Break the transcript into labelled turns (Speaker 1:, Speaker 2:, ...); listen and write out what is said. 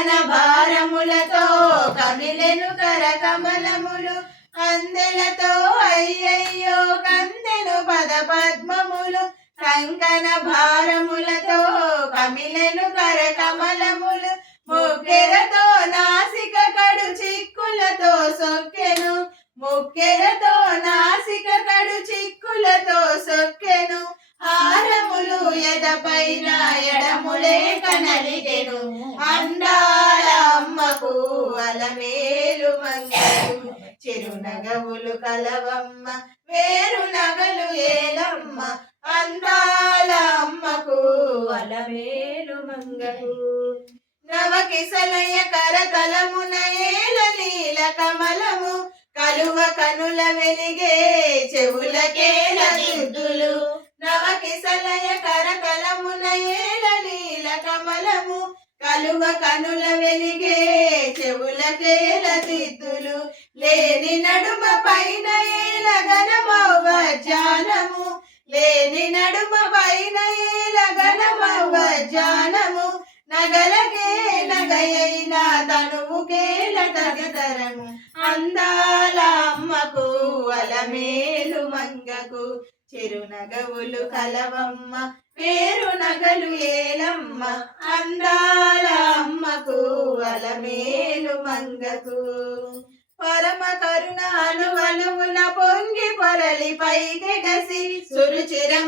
Speaker 1: కంకణ భారములతో కమిలెను కర కమలములు అందెలతో అయ్యయ్యో కందెను పద పద్మములు కంకణ భారములతో కమిలెను కర కమలములు ముక్కెరతో నాసిక కడు చిక్కులతో సొక్కెను ముక్కెరతో నాసిక కడు చిక్కులతో సొక్కెను హారములు ఎదపైన ఎడములే కనలిగెను అండా మేలు మంగళం చిరునగవులు కలవమ్మ వేరు నగలు ఏలమ్మ అందాల అమ్మకు అలమేలు మంగలు నవకిసలయ కరతలమున ఏల నీల కమలము కలువ కనుల వెలిగే చెవులకేల కలువ కనుల వెలిగే చెవులకేల దిద్దులు లేని నడుమ పైన ఏల గనమవ్వ జానము. లేని నడుమ పైన ఏల గనమవ్వ జానము. నగలకే నగయైన తనువుకేల తగతరము అందాల అమ్మకు అలమేలు మంగకు చిరునగవులు కలవమ్మ పేరు నగలు ఏలమ్మ. అందా అలమేలు మంగకు పరమ కరుణ అణువణువున పొంగి పొరలి పైకెగసి సురుచిరమ